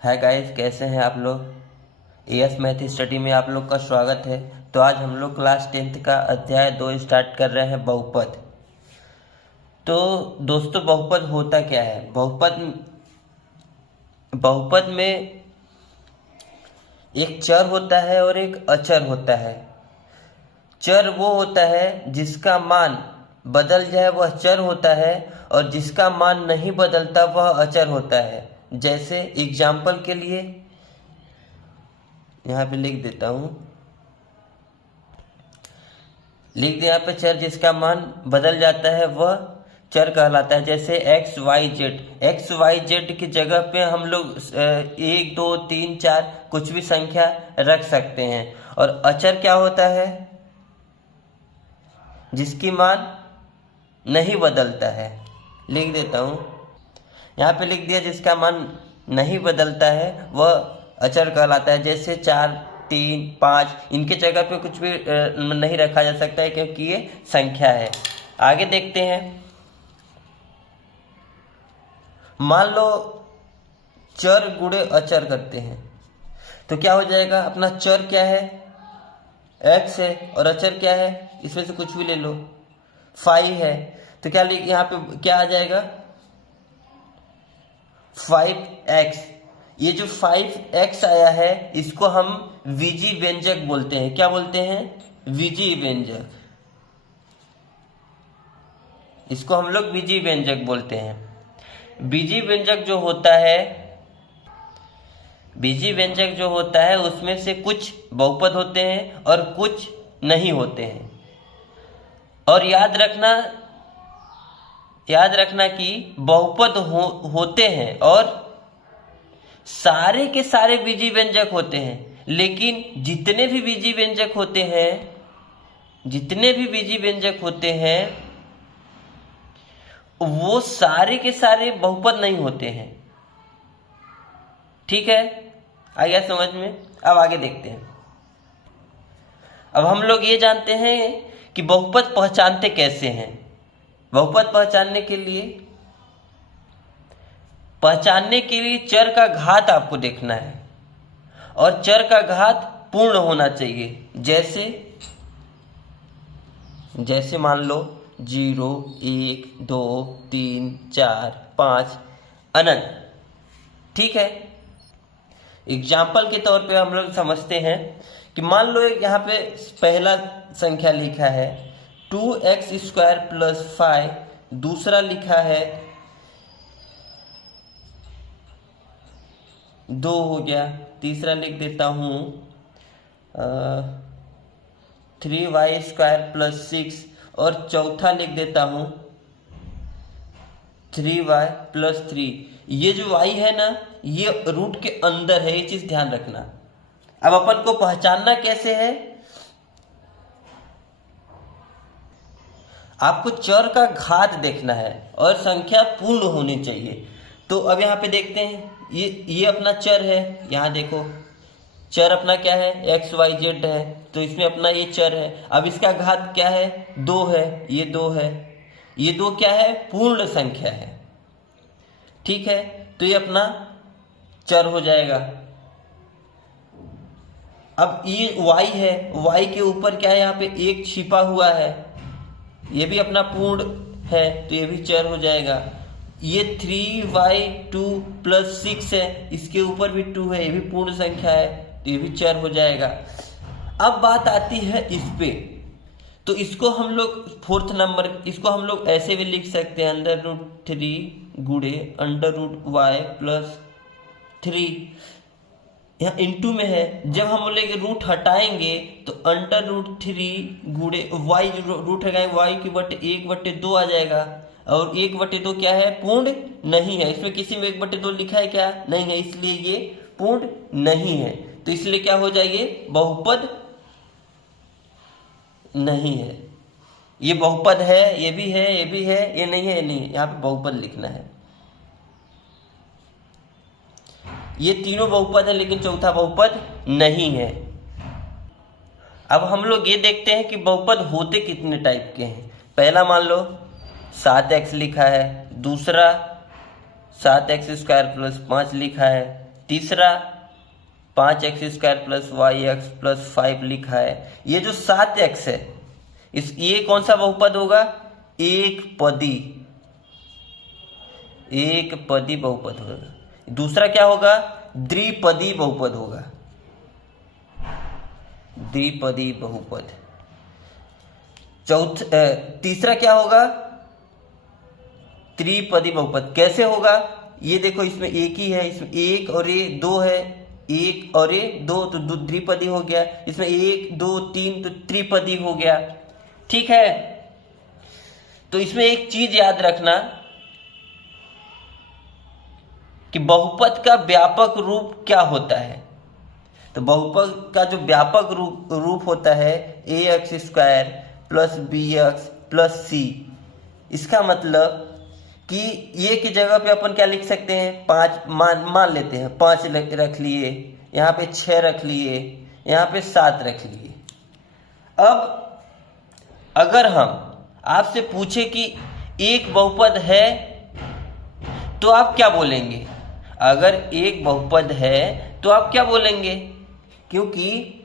Hi guys, कैसे हैं आप लोग। एएस मैथ स्टडी में आप लोग का स्वागत है। तो आज हम लोग क्लास 10th का अध्याय 2 स्टार्ट कर रहे हैं, बहुपद। तो दोस्तों, बहुपद होता क्या है। बहुपद में एक चर होता है और एक अचर होता है। चर वो होता है जिसका मान बदल जाए, वह चर होता है, और जिसका मान नहीं बदलता वह अचर होता है। जैसे एग्जाम्पल के लिए यहाँ पे लिख देता हूँ, लिख दिया यहाँ पे चर जिसका मान बदल जाता है वह चर कहलाता है। जैसे एक्स वाई जेड की जगह पे हम लोग 1 2 3 4 कुछ भी संख्या रख सकते हैं। और अचर क्या होता है, जिसकी मान नहीं बदलता है। लिख देता हूँ, यहाँ पे लिख दिया जिसका मान नहीं बदलता है वह अचर कहलाता है। जैसे 4 3 5 इनके जगह पे कुछ भी नहीं रखा जा सकता है, क्योंकि ये संख्या है। आगे देखते हैं। मान लो चर गुणे अचर करते हैं तो क्या हो जाएगा। अपना चर क्या है, x है, और अचर क्या है, इसमें से कुछ भी ले लो, 5 है। तो क्या लिख, यहाँ पे क्या आ जाएगा, 5x। ये जो 5x आया है इसको हम विजी व्यंजक बोलते हैं। क्या बोलते हैं, विजी व्यंजक। इसको हम लोग विजी व्यंजक बोलते हैं। बीजी व्यंजक जो होता है, बीजी व्यंजक जो होता है उसमें से कुछ बहुपद होते हैं और कुछ नहीं होते हैं। और याद रखना कि बहुपद होते हैं और सारे के सारे बीजी व्यंजक होते हैं, लेकिन जितने भी बीजी व्यंजक होते हैं वो सारे के सारे बहुपद नहीं होते हैं। ठीक है, आ गया समझ में। अब आगे देखते हैं। अब हम लोग ये जानते हैं कि बहुपद पहचानते कैसे हैं। बहुपद पहचानने के लिए चर का घात आपको देखना है, और चर का घात पूर्ण होना चाहिए। जैसे मान लो 0 1 2 3 4 5 अनंत। ठीक है, एग्जाम्पल के तौर पे हम लोग समझते हैं कि मान लो एक यहाँ पे पहला संख्या लिखा है 2x² + 5, दूसरा लिखा है 2 हो गया, तीसरा लिख देता हूँ 3y² + 6, और चौथा लिख देता हूँ 3y + 3। ये जो y है ना, ये रूट के अंदर है, ये चीज ध्यान रखना। अब अपन को पहचानना कैसे है, आपको चर का घात देखना है और संख्या पूर्ण होनी चाहिए। तो अब यहाँ पे देखते हैं, ये अपना चर है। यहाँ देखो, चर अपना क्या है, एक्स वाई जेड है, तो इसमें अपना ये चर है। अब इसका घात क्या है, 2 है, ये 2 है, ये 2 क्या है, पूर्ण संख्या है। ठीक है, तो ये अपना चर हो जाएगा। अब ये y है, y के ऊपर क्या है, यहाँ पे 1 छिपा हुआ है, ये भी अपना पूर्ण है, तो ये भी चर हो जाएगा। ये 3y2 + 6 है, इसके ऊपर भी 2 है, ये भी पूर्ण संख्या है, तो ये भी चर हो जाएगा। अब बात आती है इस पे, तो इसको हम लोग 4th नंबर, इसको हम लोग ऐसे भी लिख सकते हैं, √3 गुणे √y + 3। यहाँ इंटू में है, जब हम बोलेंगे रूट हटाएंगे तो √3 गुणे y, रूट हटाएंगे y की बटे 1/2 आ जाएगा। और 1/2 क्या है, पूर्ण नहीं है। इसमें किसी में 1/2 लिखा है क्या, नहीं है, इसलिए ये पूर्ण नहीं है। तो इसलिए क्या हो जाएगी, बहुपद नहीं है। ये बहुपद है, ये भी है, ये भी है, ये नहीं है, ये नहीं है, यहाँ पे बहुपद लिखना है। ये तीनों बहुपद है, लेकिन चौथा बहुपद नहीं है। अब हम लोग ये देखते हैं कि बहुपद होते कितने टाइप के हैं। पहला मान लो 7x लिखा है, दूसरा 7x² + 5 लिखा है, तीसरा 5x² प्लस yx प्लस 5 लिखा है। ये जो 7x है ये कौन सा बहुपद होगा? एक पदी बहुपद होगा। दूसरा क्या होगा? द्विपदी बहुपद होगा, द्विपदी बहुपद। तीसरा क्या होगा? त्रिपदी बहुपद। कैसे होगा? ये देखो इसमें एक ही है, इसमें एक और ये दो है, एक और ये दो तो द्विपदी हो गया। इसमें 1 2 3 तो त्रिपदी हो गया। ठीक है, तो इसमें एक चीज याद रखना कि बहुपद का व्यापक रूप क्या होता है। तो बहुपद का जो व्यापक रूप होता है ax² plus bx plus c। इसका मतलब कि ये की जगह पे अपन क्या लिख सकते हैं? 5 मान लेते हैं, 5 रख लिए, यहाँ पे 6 रख लिए, यहाँ पे 7 रख लिए। अब अगर हम आपसे पूछे कि एक बहुपद है तो आप क्या बोलेंगे? अगर एक बहुपद है तो आप क्या बोलेंगे? क्योंकि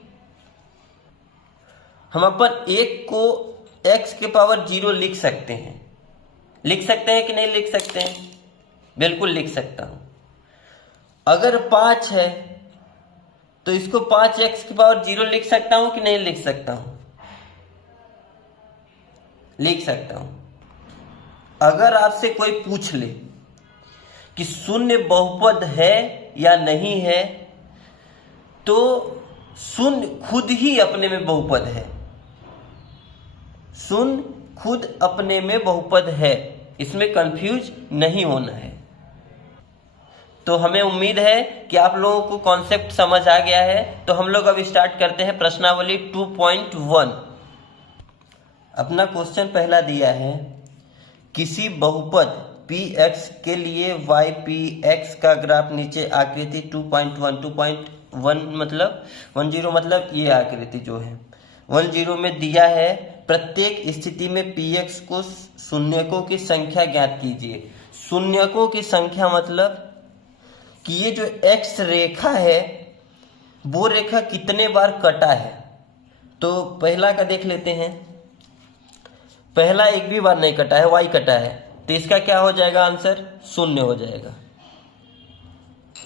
हम अपन एक को x के पावर 0 लिख सकते हैं। लिख सकते हैं कि नहीं लिख सकते हैं? बिल्कुल लिख सकता हूं। अगर 5 है तो इसको 5x के पावर 0 लिख सकता हूं कि नहीं लिख सकता हूं? लिख सकता हूं। अगर आपसे कोई पूछ ले कि शून्य बहुपद है या नहीं है, तो शून्य खुद ही अपने में बहुपद है। शून्य खुद अपने में बहुपद है, इसमें कंफ्यूज नहीं होना है। तो हमें उम्मीद है कि आप लोगों को कॉन्सेप्ट समझ आ गया है। तो हम लोग अब स्टार्ट करते हैं प्रश्नावली 2.1। अपना क्वेश्चन पहला दिया है, किसी बहुपद px के लिए ypx का ग्राफ नीचे आकृति 2.1 मतलब 10 मतलब ये आकृति जो है 10 में दिया है। प्रत्येक स्थिति में px को शून्यकों की संख्या ज्ञात कीजिए। शून्यकों की संख्या मतलब कि ये जो x रेखा है वो रेखा कितने बार कटा है। तो पहला का देख लेते हैं। पहला एक भी बार नहीं कटा है, y कटा है, तो इसका क्या हो जाएगा? आंसर 0 हो जाएगा।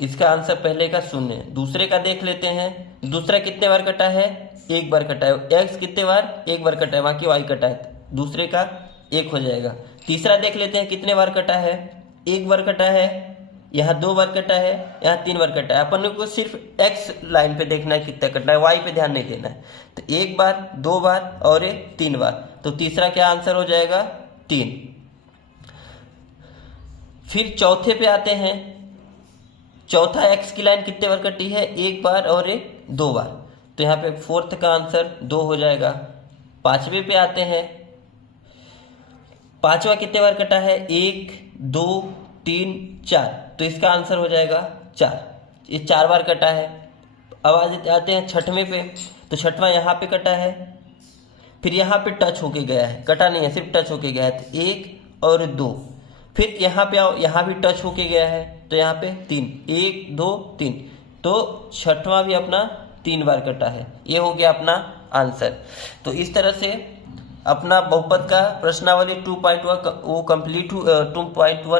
इसका आंसर पहले का 0। दूसरे का देख लेते हैं। दूसरा कितने बार कटा है? एक बार कटा है। x कितने बार? एक बार कटा है, बाकी y कटा है, दूसरे का 1 हो जाएगा। तीसरा देख लेते हैं कितने बार कटा है? एक बार कटा है, यहाँ 2 बार कटा है, यहाँ 3 बार कटा है। अपन को सिर्फ x लाइन पे देखना है कितना कटना है, y पे ध्यान नहीं देना है। तो 1 बार, 2 बार और 3 बार। तो तीसरा क्या आंसर हो जाएगा? 3। फिर चौथे पे आते हैं। चौथा x की लाइन कितने बार कटी है? 1 बार और 2 बार। तो यहाँ पे फोर्थ का आंसर 2 हो जाएगा। पांचवे पे आते हैं। पांचवा कितने बार कटा है? 1 2 3 4। तो इसका आंसर हो जाएगा 4। ये 4 बार कटा है। अब आते हैं छठवें पे। तो छठवां यहाँ पे कटा है, फिर यहाँ पे टच होके गया है, कटा नहीं है, सिर्फ टच होके गया है। तो 1 और 2। फिर यहाँ पे आओ, यहाँ भी टच होके गया है, तो यहाँ पे 3, 1 2 3। तो छठवां भी अपना 3 बार कटा है। ये हो गया अपना आंसर। तो इस तरह से अपना बहुपद का प्रश्नावली 2.1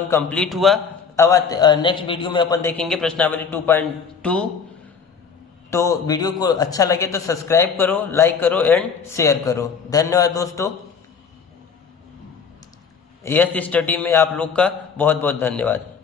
कंप्लीट हुआ। अब नेक्स्ट वीडियो में अपन देखेंगे प्रश्नावली 2.2। तो वीडियो को अच्छा लगे तो सब्सक्राइब करो, लाइक करो एंड शेयर करो। धन्यवाद दोस्तों। यस स्टडी में आप लोग का बहुत बहुत धन्यवाद।